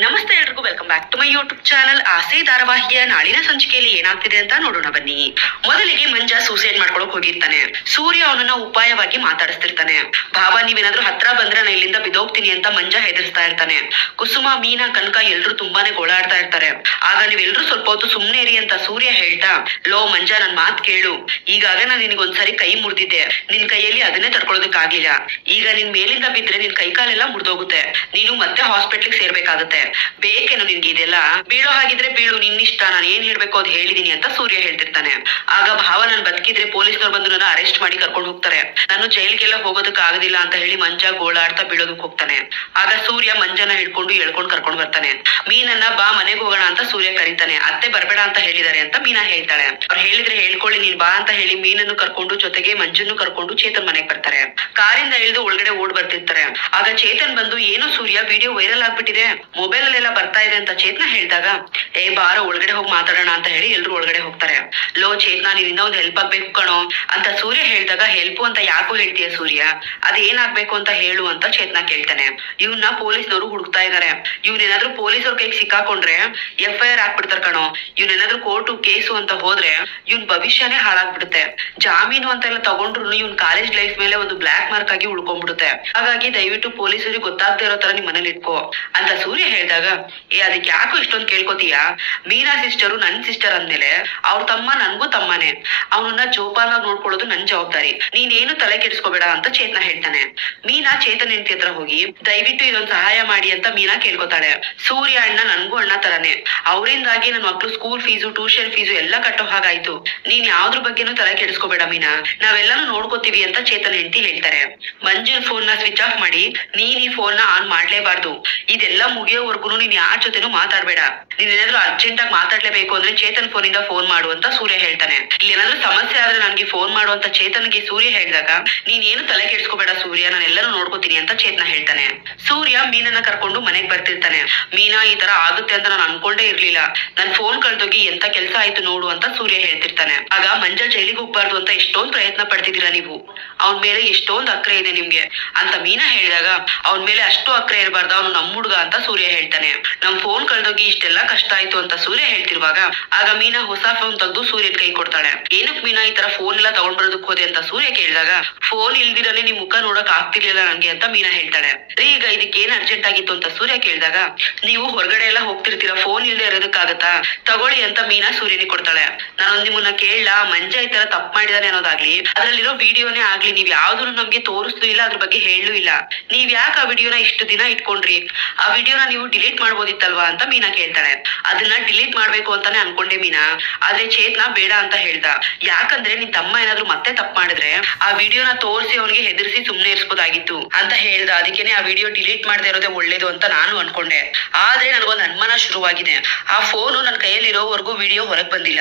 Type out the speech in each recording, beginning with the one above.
ನಮಸ್ತೆ ಎಲ್ರಿಗೂ, welcome back to my YouTube channel. ಆಸೆ ಧಾರಾವಾಹಿಯ ನಾಳಿನ ಸಂಚಿಕೆಯಲ್ಲಿ ಏನಾಗ್ತಿದೆ ಅಂತ ನೋಡೋಣ ಬನ್ನಿ. ಮೊದಲಿಗೆ ಮಂಜ ಸೂಸೈಡ್ ಮಾಡ್ಕೊಳಕ್ ಹೋಗಿರ್ತಾನೆ. ಸೂರ್ಯ ಅವನನ್ನ ಉಪಾಯವಾಗಿ ಮಾತಾಡಿಸ್ತಿರ್ತಾನೆ. ಭಾವ, ನೀವೇನಾದ್ರೂ ಹತ್ರ ಬಂದ್ರೆ ನಾನು ಇಲ್ಲಿಂದ ಬಿದೋಗ್ತೀನಿ ಅಂತ ಮಂಜ ಹೆದರ್ಸ್ತಾ ಇರ್ತಾನೆ. ಕುಸುಮ, ಮೀನಾ, ಕನಕ ಎಲ್ರು ತುಂಬಾನೇ ಗೋಳಾಡ್ತಾ ಇರ್ತಾರೆ. ಆಗ ನೀವೆಲ್ರು ಸ್ವಲ್ಪ ಹೊತ್ತು ಸುಮ್ನೆ ಇರಿ ಅಂತ ಸೂರ್ಯ ಹೇಳ್ತಾ, ಲೋ ಮಂಜ, ನನ್ ಮಾತ್ ಕೇಳು. ಈಗಾಗ ನಾನು ನಿನಗೊಂದ್ಸರಿ ಕೈ ಮುರಿದಿದ್ದೆ. ನಿನ್ ಕೈಯಲ್ಲಿ ಅದನ್ನೇ ತಡ್ಕೊಳ್ಳೋದಕ್ಕಾಗ್ಲಿಲ್ಲ. ಈಗ ನಿನ್ ಮೇಲಿಂದ ಬಿದ್ರೆ ನಿನ್ ಕೈ ಕಾಲೆಲ್ಲ ಮುರಿದೋಗುತ್ತೆ. ನೀನು ಮತ್ತೆ ಹಾಸ್ಪಿಟ್ಲಿಗೆ ಸೇರ್ಬೇಕಾಗುತ್ತೆ. ಬೇಕೇನು ನಿನ್ಗೆ ಇದೆಲ್ಲ? ಬೀಳೋ ಹಾಗಿದ್ರೆ ಬೀಳು, ನಿನ್ನಿಷ್ಟ. ನಾನು ಏನ್ ಹೇಳ್ಬೇಕು ಅದ್ ಹೇಳಿದೀನಿ ಅಂತ ಸೂರ್ಯ ಹೇಳ್ತಿರ್ತಾನೆ. ಆಗ ಭಾವ, ನಾನು ಬದುಕಿದ್ರೆ ಪೊಲೀಸ್ನವ್ರು ಬಂದು ನನ್ನ ಅರೆಸ್ಟ್ ಮಾಡಿ ಕರ್ಕೊಂಡು ಹೋಗ್ತಾರೆ. ನಾನು ಜೈಲ್ಗೆಲ್ಲ ಹೋಗೋದಕ್ ಆಗೋದಿಲ್ಲ ಅಂತ ಹೇಳಿ ಮಂಜ ಗೋಳಾಡ್ತಾ ಬೀಳೋದಕ್ ಹೋಗ್ತಾನೆ. ಆಗ ಸೂರ್ಯ ಮಂಜನ ಹಿಡ್ಕೊಂಡು ಎಳ್ಕೊಂಡ್ ಕರ್ಕೊಂಡ್ ಬರ್ತಾನೆ. ಮೀನನ್ನ, ಬಾ ಮನೆಗೆ ಹೋಗೋಣ ಅಂತ ಸೂರ್ಯ ಕರೀತಾನೆ. ಅತ್ತೆ ಬರ್ಬೇಡ ಅಂತ ಹೇಳಿದಾರೆ ಅಂತ ಮೀನಾ ಹೇಳ್ತಾಳೆ. ಅವ್ರು ಹೇಳಿದ್ರೆ ಹೇಳ್ಕೊಳ್ಳಿ, ನೀನ್ ಬಾ ಅಂತ ಹೇಳಿ ಮೀನನ್ನು ಕರ್ಕೊಂಡು ಜೊತೆಗೆ ಮಂಜನ್ನು ಕರ್ಕೊಂಡು ಚೇತನ್ ಮನೆಗ್ ಬರ್ತಾರೆ. ಕಾರಿಂದ ಇಳಿದು ಒಳಗಡೆ ಓಡ್ ಬರ್ತಿರ್ತಾರೆ. ಆಗ ಚೇತನ್ ಬಂದು, ಏನು ಸೂರ್ಯ, ವಿಡಿಯೋ ವೈರಲ್ ಆಗ್ಬಿಟ್ಟಿದೆ, ಮೊಬೈಲ್ ಅಲ್ಲೆಲ್ಲ ಬರ್ತಾ ಇದೆ ಅಂತ ಚೇತನ ಹೇಳಿದಾಗ, ಏ ಬಾರ ಒಳಗಡೆ ಹೋಗಿ ಮಾತಾಡೋಣ ಅಂತ ಹೇಳಿ ಎಲ್ರು ಒಳಗಡೆ ಹೋಗ್ತಾರೆ. ಲೋ ಚೇತನ, ನಿನ್ನಿಂದ ಒಂದ್ ಹೆಲ್ಪ್ ಆಗ್ಬೇಕು ಕಣೋ ಅಂತ ಸೂರ್ಯ ಹೇಳಿದಾಗ, ಹೆಲ್ಪ್ ಅಂತ ಯಾಕೋ ಹೇಳ್ತೀಯ ಸೂರ್ಯ, ಅದೇನಾಗ್ಬೇಕು ಅಂತ ಹೇಳು ಅಂತ ಚೇತನ ಕೇಳ್ತಾನೆ. ಇವ್ನ ಪೊಲೀಸ್ನವರು ಹುಡುಕ್ತಾ ಇದಾರೆ. ಇವ್ನೇನಾದ್ರೂ ಪೊಲೀಸವ್ರ ಕೈಗೆ ಸಿಕ್ಕಾಕೊಂಡ್ರೆ FIR ಹಾಕ್ಬಿಡ್ತಾರ ಕಣೋ. ಇವ್ನೇನಾದ್ರೂ ಕೋರ್ಟು ಕೇಸು ಅಂತ ಹೋದ್ರೆ ಇವ್ನ್ ಭವಿಷ್ಯನೇ ಹಾಳಾಗ್ಬಿಡುತ್ತೆ. ಜಾಮೀನು ಅಂತ ಎಲ್ಲ ತಗೊಂಡ್ರು ಇವ್ನ್ ಕಾಲೇಜ್ ಲೈಫ್ ಮೇಲೆ ಒಂದು ಬ್ಲಾಕ್ ಮಾರ್ಕ್ ಆಗಿ ಉಳ್ಕೊಂಡ್ಬಿಡುತ್ತೆ. ಹಾಗಾಗಿ ದಯವಿಟ್ಟು ಪೊಲೀಸರಿಗೆ ಗೊತ್ತಾಗ್ದೇ ಇರೋ ತರ ನಿಮ್ ಮನೇಲಿ ಇಟ್ಕೋ ಅಂತ ಸೂರ್ಯ ಹೇಳಿದಾಗ, ಏ ಅದಕ್ಕೆ ಯಾಕೋ ಇಷ್ಟೊಂದು ಕೇಳ್ಕೊತೀಯ? ಮೀನಾ ಸಿಸ್ಟರು ನನ್ ಸಿಸ್ಟರ್ ಅಂದ್ಮೇಲೆ ಅವ್ರ ತಮ್ಮ ನನ್ಗೂ ತಮ್ಮನೆ. ಅವನನ್ನ ಜೋಪಾನಾಗಿ ನೋಡ್ಕೊಳ್ಳೋದು ನನ್ ಜವಾಬ್ದಾರಿ. ನೀನೇನು ತಲೆ ಕೆಡಿಸ್ಕೋಬೇಡ ಅಂತ ಚೇತನ ಹೇಳ್ತಾನೆ. ಮೀನಾ ಚೇತನ್ ಹೆಂಡತಿ ಹತ್ರ ಹೋಗಿ, ದಯವಿಟ್ಟು ಇದೊಂದು ಸಹಾಯ ಮಾಡಿ ಅಂತ ಮೀನಾ ಕೇಳ್ಕೊತಾಳೆ. ಸೂರ್ಯ ಅಣ್ಣ ನನ್ಗೂ ಅಣ್ಣ ತರನೇ. ಅವರಿಂದಾಗಿ ನನ್ನ ಮಕ್ಳು ಸ್ಕೂಲ್ ಫೀಸು, ಟ್ಯೂಷನ್ ಫೀಸು ಎಲ್ಲ ಕಟ್ಟೋ ಹಾಗಾಯ್ತು. ನೀನ್ ಯಾವ್ದ್ರ ಬಗ್ಗೆನೂ ತಲೆ ಕೆಡಿಸ್ಕೋಬೇಡ ಮೀನಾ, ನಾವೆಲ್ಲಾನು ನೋಡ್ಕೋತೀವಿ ಅಂತ ಚೇತನ್ ಹೆಂಡತಿ ಹೇಳ್ತಾರೆ. ಮಂಜುನ್ ಫೋನ್ ನ ಸ್ವಿಚ್ ಆಫ್ ಮಾಡಿ, ನೀನ್ ಈ ಫೋನ್ ನ ಆನ್ ಮಾಡ್ಲೇಬಾರ್ದು. ಇದೆಲ್ಲ ಮುಗಿಯೋವರೆಗೂ ನೀನ್ ಯಾರ ಜೊತೆನೂ ಮಾತಾಡ್ಬೇಡ. ನೀನೇನಾದ್ರೂ ಅರ್ಜೆಂಟ್ ಆಗಿ ಮಾತಾಡ್ಲೇಬೇಕು ಅಂದ್ರೆ ಚೇತನ್ ಫೋನ್ ಇಂದ ಫೋನ್ ಮಾಡು ಅಂತ ಸೂರ್ಯ ಹೇಳ್ತಾನೆ. ಇಲ್ಲಿ ಏನಾದ್ರೂ ಸಮಸ್ಯೆ ಆದ್ರೆ ನನ್ಗೆ ಫೋನ್ ಮಾಡು ಅಂತ ಚೇತನ್ಗೆ ಸೂರ್ಯ ಹೇಳಿದಾಗ, ನೀನ್ ಏನು ತಲೆ ಕೆಡಿಸ್ಕೋಬೇಡ ಸೂರ್ಯ, ನಾನು ಎಲ್ಲರೂ ನೋಡ್ಕೋತೀನಿ ಅಂತ ಚೇತನ ಹೇಳ್ತಾನೆ. ಸೂರ್ಯ ಮೀನನ್ನ ಕರ್ಕೊಂಡು ಮನೆಗ್ ಬರ್ತಿರ್ತಾನೆ. ಮೀನಾ, ಈ ತರ ಆಗುತ್ತೆ ಅಂತ ನಾನು ಅನ್ಕೊಂಡೇ ಇರ್ಲಿಲ್ಲ. ನನ್ ಫೋನ್ ಕಳ್ದೋಗಿ ಎಂತ ಕೆಲ್ಸ ಆಯ್ತು ನೋಡು ಅಂತ ಸೂರ್ಯ ಹೇಳ್ತಿರ್ತಾನೆ. ಆಗ ಮಂಜ ಜೈಲಿಗೆ ಹೋಗ್ಬಾರ್ದು ಅಂತ ಎಷ್ಟೊಂದ್ ಪ್ರಯತ್ನ ಪಡ್ತಿದ್ದೀರಾ ನೀವು, ಅವನ್ ಮೇಲೆ ಎಷ್ಟೊಂದ್ ಅಕ್ರೆ ಇದೆ ನಿಮ್ಗೆ ಅಂತ ಮೀನಾ ಹೇಳಿದಾಗ, ಅವನ್ ಮೇಲೆ ಅಷ್ಟು ಅಕ್ರೆ ಇರಬಾರ್ದು, ಅವನು ನಮ್ ಹುಡ್ಗ ಅಂತ ಸೂರ್ಯ ಹೇಳ್ತಾನೆ. ನಮ್ ಫೋನ್ ಕಳ್ದೋಗಿ ಇಷ್ಟೆಲ್ಲ ಕಷ್ಟ ಆಯ್ತು ಅಂತ ಸೂರ್ಯ ಹೇಳ್ತಿರುವಾಗ, ಆಗ ಮೀನಾ ಹೊಸ ಫೋನ್ ತೆಗೆದು ಸೂರ್ಯನ್ ಕೈ ಕೊಡ್ತಾಳೆ. ಏನಕ್ ಮೀನಾ ಈ ತರ ಫೋನ್ ಎಲ್ಲ ತಗೊಂಡ್ ಬರೋದಕ್ ಹೋದೆ ಅಂತ ಸೂರ್ಯ ಕೇಳಿದಾಗ, ಫೋನ್ ಇಲ್ದಿರನೆ ನಿಮ್ ಮುಖ ನೋಡಕ್ ಆಗ್ತಿರ್ಲಿಲ್ಲ ನಂಗೆ ಅಂತ ಮೀನಾ ಹೇಳ್ತಾಳೆ. ಈಗ ಇದಕ್ಕೆ ಏನ್ ಅರ್ಜೆಂಟ್ ಆಗಿತ್ತು ಅಂತ ಸೂರ್ಯ ಕೇಳಿದಾಗ, ನೀವು ಹೊರಗಡೆ ಎಲ್ಲ ಹೋಗ್ತಿರ್ತೀರಾ, ಫೋನ್ ಇಲ್ದೆ ಇರೋದಕ್ಕಾಗತ್ತಾ, ತಗೊಳ್ಳಿ ಅಂತ ಮೀನಾ ಸೂರ್ಯನಿಗೆ ಕೊಡ್ತಾಳೆ. ನಾನೊಂದ್ ನಿಮ್ಮನ್ನ ಕೇಳಲ್ಲ, ಮಂಜ ಈ ತರ ತಪ್ಪು ಮಾಡಿದಾನೆ ಅನ್ನೋದಾಗ್ಲಿ, ಅದ್ರಲ್ಲಿರೋ ವಿಡಿಯೋನೇ ಆಗ್ಲಿ, ನೀವ್ ಯಾವ್ದು ನಮ್ಗೆ ತೋರಿಸ್ಲೂ ಇಲ್ಲ, ಅದ್ರ ಬಗ್ಗೆ ಹೇಳೂ ಇಲ್ಲ. ನೀವ್ ಯಾಕೆ ಆ ವಿಡಿಯೋನ ಇಷ್ಟು ದಿನ ಇಟ್ಕೊಂಡ್ರಿ? ಆ ವಿಡಿಯೋನ ನೀವು ಡಿಲೀಟ್ ಮಾಡ್ಬೋದಿತ್ತಲ್ವಾ ಅಂತ ಮೀನಾ ಕೇಳ್ತಾಳೆ. ಅದನ್ನ ಡಿಲೀಟ್ ಮಾಡ್ಬೇಕು ಅಂತಾನೆ ಅನ್ಕೊಂಡೆ ಮೀನಾ, ಆದ್ರೆ ಚೇತನ ಬೇಡ ಅಂತ ಹೇಳ್ದ. ಯಾಕಂದ್ರೆ ನಿನ್ ತಮ್ಮ ಏನಾದ್ರು ಮತ್ತೆ ತಪ್ಪು ಮಾಡಿದ್ರೆ ಆ ವಿಡಿಯೋನ ತೋರಿಸಿ ಅವನಿಗೆ ಹೆದರ್ಸಿ ಸುಮ್ನೆ ಇರ್ಸ್ಬೋದಾಗಿತ್ತು ಅಂತ ಹೇಳ್ದ. ಅದಕ್ಕೇನೆ ಆ ವಿಡಿಯೋ ಡಿಲೀಟ್ ಮಾಡದೇ ಇರೋದೇ ಒಳ್ಳೇದು ಅಂತ ನಾನು ಅನ್ಕೊಂಡೆ. ಆದ್ರೆ ನನ್ಗೊಂದ್ ಅನುಮಾನ ಶುರುವಾಗಿದೆ. ಆ ಫೋನು ನನ್ ಕೈಯಲ್ಲಿ ಇರೋವರೆಗೂ ವಿಡಿಯೋ ಹೊರಗ್ ಬಂದಿಲ್ಲ.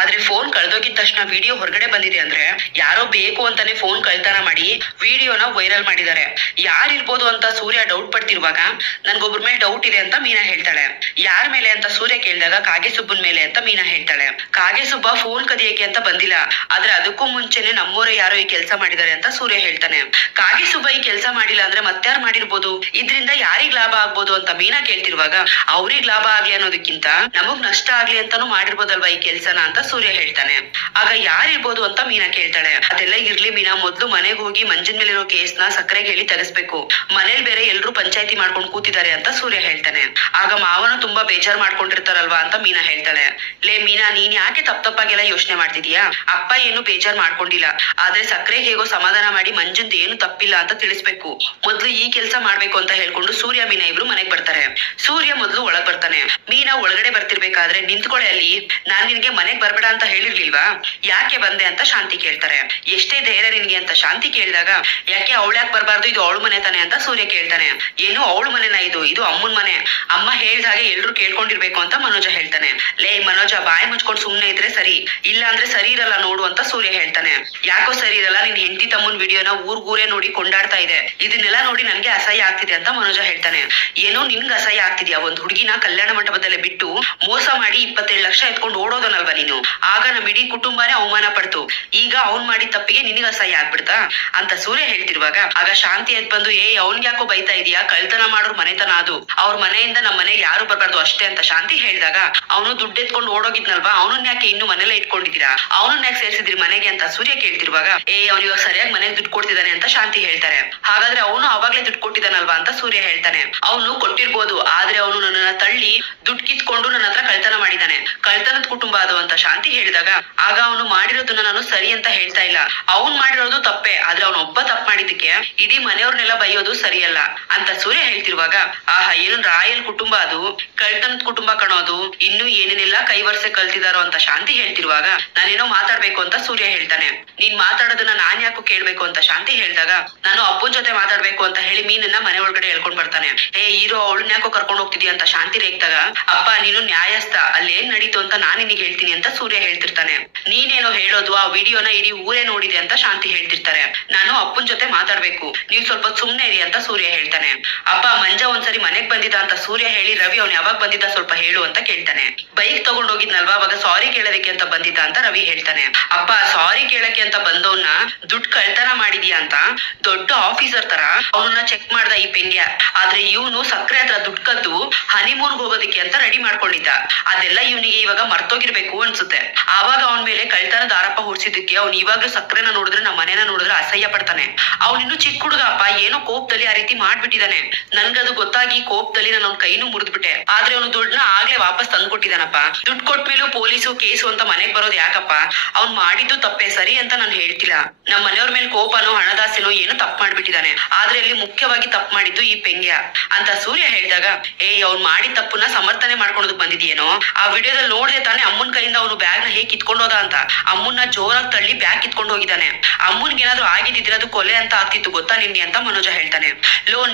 ಆದ್ರೆ ಫೋನ್ ಕಳ್ದೋಗಿದ ತಕ್ಷಣ ವಿಡಿಯೋ ಹೊರಗಡೆ ಬಂದಿದೆ ಅಂದ್ರೆ ಯಾರೋ ಬೇಕು ಅಂತಾನೆ ಫೋನ್ ಕಳ್ತನ ಮಾಡಿ ವಿಡಿಯೋನ ವೈರಲ್ ಮಾಡಿದ್ದಾರೆ. ಯಾರಿರ್ಬೋದು ಅಂತ ಸೂರ್ಯ ಡೌಟ್ ಪಡ್ತಿರುವಾಗ, ನನ್ಗೊಬ್ರ ಮೇಲೆ ಡೌಟ್ ಇದೆ ಅಂತ ಮೀನಾ ಹೇಳ್ತಾಳೆ. ಯಾರ ಮೇಲೆ ಅಂತ ಸೂರ್ಯ ಕೇಳಿದಾಗ, ಕಾಗೆಸುಬ್ಬನ್ ಮೇಲೆ ಅಂತ ಮೀನಾ ಹೇಳ್ತಾಳೆ. ಕಾಗೆಸುಬ್ಬ ಫೋನ್ ಕದಿಯಕ್ಕೆ ಅಂತ ಬಂದಿಲ್ಲ, ಆದ್ರೆ ಅದಕ್ಕೂ ಮುಂಚೆನೆ ನಮ್ಮೋರೇ ಯಾರೋ ಈ ಕೆಲಸ ಮಾಡಿದ್ದಾರೆ ಅಂತ ಸೂರ್ಯ ಹೇಳ್ತಾನೆ. ಕಾಗೆಸುಬ್ಬ ಈ ಕೆಲಸ ಮಾಡಿಲ್ಲ ಅಂದ್ರೆ ಮತ್ತಾರು ಮಾಡಿರ್ಬೋದು, ಇದ್ರಿಂದ ಯಾರಿಗ್ ಲಾಭ ಆಗ್ಬೋದು ಅಂತ ಮೀನಾ ಕೇಳ್ತಿರುವಾಗ, ಅವ್ರಿಗ್ ಲಾಭ ಆಗ್ಲಿ ಅನ್ನೋದಕ್ಕಿಂತ ನಮಗ್ ನಷ್ಟ ಆಗ್ಲಿ ಅಂತಾನು ಮಾಡಿರ್ಬೋದಲ್ವಾ ಈ ಕೆಲ್ಸನ ಅಂತ ಸೂರ್ಯ ಹೇಳ್ತಾನೆ. ಆಗ ಯಾರಿರ್ಬೋದು ಅಂತ ಮೀನಾ ಕೇಳ್ತಾಳೆ. ಅದೆಲ್ಲ ಇರ್ಲಿ ಮೀನಾ, ಮೊದ್ಲು ಮನೆಗ್ ಹೋಗಿ ಮಂಜನ್ ಮೇಲಿರೋ ಕೇಸ್ನ ಸಕ್ಕರೆಗೆ ಹೇಳಿ ತೆಗೆಸ್ಬೇಕು. ಮನೇಲಿ ಬೇರೆ ಎಲ್ರು ಪಂಚಾಯತಿ ಮಾಡ್ಕೊಂಡು ಕೂತಿದ್ದಾರೆ ಅಂತ ಸೂರ್ಯ ಹೇಳ್ತಾನೆ. ಆಗ ಮಾವನು ತುಂಬಾ ಬೇಜಾರ್ ಮಾಡ್ಕೊಂಡಿರ್ತಾರಲ್ವಾ ಅಂತ ಮೀನಾ ಹೇಳ್ತಾಳೆ. ಲೇ ಮೀನಾ, ನೀನ್ ಯಾಕೆ ತಪ್ಪಾಗೆಲ್ಲ ಯೋಚನೆ ಮಾಡ್ತಿದೀಯಾ? ಅಪ್ಪ ಏನು ಬೇಜಾರ್ ಮಾಡ್ಕೊಂಡಿಲ್ಲ, ಆದ್ರೆ ಸಕ್ಕರೆಗೆ ಹೇಗೋ ಸಮಾಧಾನ ಮಾಡಿ ಮಂಜಂದ್ ಏನು ತಪ್ಪಿಲ್ಲ ಅಂತ ತಿಳಿಸ್ಬೇಕು. ಮೊದ್ಲು ಈ ಕೆಲ್ಸ ಮಾಡ್ಬೇಕು ಅಂತ ಹೇಳ್ಕೊಂಡು ಸೂರ್ಯ ಮೀನಾ ಇಬ್ರು ಮನೆಗ್ ಬರ್ತಾರೆ. ಸೂರ್ಯ ಮೊದ್ಲು ಒಳಗ್ ಬರ್ತಾನೆ. ಮೀನಾ ಒಳಗಡೆ ಬರ್ತಿರ್ಬೇಕಾದ್ರೆ, ನಿಂತ್ಕೊಳ್ಳೆ ಅಲ್ಲಿ, ನಾನ್ ನಿನ್ಗೆ ಮನೆಗ್ ಬರ್ಬೇಡ ಅಂತ ಹೇಳಿರ್ಲಿಲ್ವಾ, ಯಾಕೆ ಬಂದೆ ಅಂತ ಶಾಂತಿ ಕೇಳ್ತಾರೆ. ಎಷ್ಟೇ ಧೈರ್ಯ ನಿನ್ಗೆ ಅಂತ ಶಾಂತಿ ಕೇಳಿದಾಗ, ಯಾಕೆ ಅವಳ್ಯಾಕ್ ಬರ್ಬಾರ್ದು, ಇದು ಅವಳು ಮನೆ ತಾನೆ ಅಂತ ಸೂರ್ಯ ಕೇಳ್ತಾನೆ. ಏನು ಅವಳು ಮನೆನಾ? ಇದು ಅಮ್ಮನ್ ಮನೆ, ಅಮ್ಮ ಹೇಳ್ದ ಹಾಗೆ ಎಲ್ರು ಕೇಳ್ಕೊಂಡಿರ್ಬೇಕು ಅಂತ ಮನೋಜ ಹೇಳ್ತಾನೆ. ಲೇ ಮನೋಜ, ಬಾಯಿ ಮುಚ್ಕೊಂಡು ಸುಮ್ನೆ ಇದ್ರೆ ಸರಿ, ಇಲ್ಲ ಅಂದ್ರೆ ಸರಿ ಇರಲ್ಲ ನೋಡು ಅಂತ ಸೂರ್ಯ ಹೇಳ್ತಾನೆ. ಯಾಕೋ ಸರಿ ಇರಲ್ಲ, ನಿನ್ ಹೆಂಡತಿ ತಮ್ಮನ್ ವಿಡಿಯೋನ ಊರ್ಗೂರೇ ನೋಡಿ ಕೊಂಡಾಡ್ತಾ ಇದೆ, ಇದನ್ನೆಲ್ಲ ನೋಡಿ ನನ್ಗೆ ಅಸಹ್ಯ ಆಗ್ತಿದೆ ಅಂತ ಮನೋಜ ಹೇಳ್ತಾನೆ. ಏನೋ ನಿನ್ಗೆ ಅಸಹ್ಯ ಆಗ್ತಿದ್ಯಾ? ಒಂದ್ ಹುಡುಗಿನ ಕಲ್ಯಾಣ ಮಂಟಪದಲ್ಲೇ ಬಿಟ್ಟು ಮೋಸ ಮಾಡಿ 27 ಲಕ್ಷ ಎತ್ಕೊಂಡು ಓಡೋದನಲ್ವಾ ನೀನು? ಆಗ ನಮ್ ಇಡೀ ಕುಟುಂಬನೇ ಅವಮಾನ ಪಡ್ತು. ಈಗ ಅವ್ನ್ ಮಾಡಿದ ತಪ್ಪಿಗೆ ನಿನಗ ಅಸಹ್ಯ ಆಗ್ಬಿಡ್ತಾ ಅಂತ ಸೂರ್ಯ ಹೇಳ್ತಿರುವಾಗ, ಆಗ ಶಾಂತಿ ಎದ್ ಬಂದು, ಅವನ್ಗೆ ಯಾಕೋ ಬೈತಾ ಇದೀಯಾ? ಕಳ್ತನ ಮಾಡೋರ್ ಮನೆತನ ಅದು, ಅವ್ರ ಮನೆಯಿಂದ ನಮ್ಮ ಮನೆಗೆ ಯಾರು ಬರ್ಬಾರ್ದು ಅಷ್ಟೇ ಅಂತ ಶಾಂತಿ ಹೇಳಿದಾಗ ಅವನು ದುಡ್ಡು ಎತ್ಕೊಂಡು ಓಡೋಗಿದ್ನಲ್ವಾ, ಅವನನ್ನ ಯಾಕೆ ಇನ್ನು ಮನೇಲೆ ಇಟ್ಕೊಂಡಿದ್ದೀರಾ, ಅವನನ್ನ ಯಾಕೆ ಸೇರಿಸಿದ್ರಿ ಮನೆಗೆ ಅಂತ ಸೂರ್ಯ ಕೇಳ್ತಿರುವಾಗ ಅವ್ನು ಇವಾಗ ಸರಿಯಾಗಿ ಮನೆಗೆ ದುಡ್ಡು ಕೊಡ್ತಿದ್ದಾನೆ ಅಂತ ಶಾಂತಿ ಹೇಳ್ತಾರೆ. ಹಾಗಾದ್ರೆ ಅವನು ಅವಾಗ್ಲೇ ದುಡ್ಡು ಕೊಟ್ಟಿದ್ದಾನಲ್ವಾ ಅಂತ ಸೂರ್ಯ ಹೇಳ್ತಾನೆ. ಅವನು ಕೊಟ್ಟಿರ್ಬೋದು, ಆದ್ರೆ ಅವನು ನನ್ನನ್ನ ತಳ್ಳಿ ದುಡ್ಡು ಕಿತ್ಕೊಂಡು ನನ್ನ ಹತ್ರ ಕಳ್ತನ ಮಾಡಿದಾನೆ, ಕಳ್ತನದ ಕುಟುಂಬ ಅದು ಅಂತ ಶಾಂತಿ ಹೇಳಿದಾಗ ಆಗ ಅವನು ಮಾಡಿರೋದನ್ನ ನಾನು ಸರಿ ಅಂತ ಹೇಳ್ತಾ ಇಲ್ಲ, ಅವ್ನ್ ಮಾಡಿರೋದು ತಪ್ಪೇ, ಆದ್ರೆ ಅವನೊಬ್ಬ ತಪ್ಪು ಮಾಡಿದಕ್ಕೆ ಇಡೀ ಮನೆಯವ್ರನ್ನೆಲ್ಲ ಬೈಯೋದು ಸರಿಯಲ್ಲ ಅಂತ ಸೂರ್ಯ ಹೇಳ್ತಿರುವಾಗ ಆಹಾ ಏನು ರಾಯಲ್ ಕುಟುಂಬ ಅದು, ಕಳ್ತನದ ಕುಟುಂಬ ಕಣೋದು, ಇನ್ನು ಏನೇನೆಲ್ಲ ಕೈವರ್ಸೆ ಕಲ್ತಿದಾರೋ ಅಂತ ಶಾಂತಿ ಹೇಳ್ತಿರುವಾಗ ನಾನೇನೋ ಮಾತಾಡ್ಬೇಕು ಅಂತ ಸೂರ್ಯ ಹೇಳ್ತಾನೆ. ನೀನ್ ಮಾತಾಡೋದನ್ನ ನಾನ್ ಯಾಕೋ ಕೇಳ್ಬೇಕು ಅಂತ ಶಾಂತಿ ಹೇಳಿದಾಗ ನಾನು ಅಪ್ಪನ್ ಜೊತೆ ಮಾತಾಡ್ಬೇಕು ಅಂತ ಹೇಳಿ ಮೀನನ್ನ ಮನೆ ಒಳಗಡೆ ಹೇಳ್ಕೊಂಡ್ ಬರ್ತಾನೆ. ಹೀರೋ ಅವಳನ್ನ ಯಾಕೋ ಕರ್ಕೊಂಡ್ ಹೋಗ್ತಿದ್ಯಾ ಅಂತ ಶಾಂತಿ ರೇಗ್ದಾಗ ಅಪ್ಪ ನೀನು ನ್ಯಾಯಸ್ಥ, ಅಲ್ಲಿ ಏನ್ ನಡೀತು ಅಂತ ನಾನ್ ನಿನಗೆ ಹೇಳ್ತೀನಿ ಅಂತ ಸೂರ್ಯ ಹೇಳ್ತಿರ್ತಾನೆ. ನೀನೇನೋ ಹೇಳೋದು ಆ ವಿಡಿಯೋನ ಇಡೀ ಊರೇ ನೋಡಿದೆ ಅಂತ ಶಾಂತಿ ಹೇಳ್ತಿರ್ತಾರೆ. ನಾನು ಅಪ್ಪನ್ ಜೊತೆ ಮಾತಾಡ್ಬೇಕು, ನೀವ್ ಸ್ವಲ್ಪ ಸುಮ್ನೆ ಇರಿ ಅಂತ ಸೂರ್ಯ ಹೇಳ್ತಾನೆ. ಅಪ್ಪ ಮಂಜ ಒಂದ್ಸರಿ ಮನೆಗ್ ಬಂದಿದ್ದ ಅಂತ ಸೂರ್ಯ ಹೇಳಿ ರವಿ ಅವ್ನು ಯಾವಾಗ ಬಂದಿದ್ದ ಸ್ವಲ್ಪ ಹೇಳು ಅಂತ ಕೇಳ್ತಾನೆ. ಬೈಕ್ ತಗೊಂಡ್ ಹೋಗಿದ್ನಲ್ವಾ ಅವಾಗ ಸಾರಿ ಕೇಳೋದಕ್ಕೆ ಅಂತ ಬಂದಿದ್ದ ಅಂತ ರವಿ ಹೇಳ್ತಾನೆ. ಅಪ್ಪ ಸಾರಿ ಕೇಳಕ್ಕೆ ಅಂತ ಬಂದವನ್ನ ದುಡ್ಡು ಕಳ್ತನ ಮಾಡಿದ್ಯಾ ಅಂತ ದೊಡ್ಡ ಆಫೀಸರ್ ತರ ಅವನನ್ನ ಚೆಕ್ ಮಾಡ್ದ ಈ ಪೆಂಗ್ಯ, ಆದ್ರೆ ಇವನು ಸಕ್ಕರೆ ಹತ್ರ ದುಡ್ಡು ಕದ್ದು ಹನಿಮೂನ್ ಹೋಗೋದಕ್ಕೆ ಅಂತ ರೆಡಿ ಮಾಡ್ಕೊಂಡಿದ್ದ. ಅದೆಲ್ಲ ಇವನಿಗೆ ಇವಾಗ ಮರ್ತೋಗಿರ್ಬೇಕು ಅನ್ಸುತ್ತೆ. ಆವಾಗ ಅವನ ಮೇಲೆ ಕಳ್ತನದ ಆರೋಪ ಹೊಡ್ಸಿದ್ದಕ್ಕೆ ಅವ್ನು ಇವಾಗ್ಲೂ ಸಕ್ಕರೆನ ನೋಡಿದ್ರೆ ನಮ್ಮ ಮನೇನ ನೋಡಿದ್ರೆ ಅಸಹ್ಯ ಪಡ್ತಾನೆ. ಅವ್ನಿನ್ನು ಚಿಕ್ಕ ಹುಡುಗ ಅಪ್ಪ, ಏನೋ ಕೋಪದಲ್ಲಿ ಆ ರೀತಿ ಮಾಡ್ಬಿಟ್ಟಿದಾನೆ. ನನ್ಗದು ಗೊತ್ತಾಗಿ ಕೋಪದಲ್ಲಿ ನಾನು ಅವ್ನ ಕೈನೂ ಮುರಿದ್ಬಿಟ್ಟೆ, ಆದ್ರೆ ಅವನು ದುಡ್ಡನ್ನ ಆಗ್ಲೇ ವಾಪಸ್ ತಂದ್ಕೊಟ್ಟಿದಾನಪ್ಪ. ದುಡ್ಡು ಕೊಟ್ಮೇಲೂ ಪೊಲೀಸು ಕೇಸು ಅಂತ ಮನೆಗ್ ಬರೋದು ಯಾಕಪ್ಪ, ಅವ್ನ್ ಮಾಡಿದ್ದು ತಪ್ಪೇ ಸರಿ ಅಂತ ನಾನು ಹೇಳ್ತಿಲ್ಲ. ನಮ್ಮ ಮನೆಯವ್ರ ಮೇಲೆ ಕೋಪನೋ ಹಣದಾಸೆನೋ ಏನೋ ತಪ್ಪು ಮಾಡ್ಬಿಟ್ಟಿದಾನೆ, ಆದ್ರೆ ಅಲ್ಲಿ ಮುಖ್ಯವಾಗಿ ತಪ್ಪು ಮಾಡಿದ್ದು ಈ ಪೆಂಗ್ಯ ಅಂತ ಸೂರ್ಯ ಹೇಳಿದಾಗ ಅವ್ನ್ ಮಾಡಿದ ತಪ್ಪನ್ನ ಸಮರ್ಥನೆ ಮಾಡ್ಕೊಳೋದಕ್ ಬಂದಿದ್ಯೇನೋ, ಆ ವಿಡಿಯೋದಲ್ಲಿ ನೋಡಿದೆ ತಾನೆ ಅಮ್ಮನ್ ಕೈಯಿಂದ ಅವನು ಬ್ಯಾಗ್ ನ ಹೇಗ್ ಕಿತ್ಕೊಂಡೋದ ಅಂತ, ಅಮ್ಮನ್ನ ಜೋರಾಗಿ ತಳ್ಳಿ ಬ್ಯಾಗ್ ಕಿತ್ಕೊಂಡು ಹೋಗಿದ್ದಾನೆ. ಅಮ್ಮನ್ಗೆ ಏನಾದ್ರು ಆಗಿದ್ದಿದ್ರೆ ಅದು ಕೊಲೆ ಅಂತ ಆಗ್ತಿತ್ತು ಗೊತ್ತಾ ನಿನ್ಗೆ ಅಂತ ಮನೋಜ ಹೇಳ್ತಾನೆ.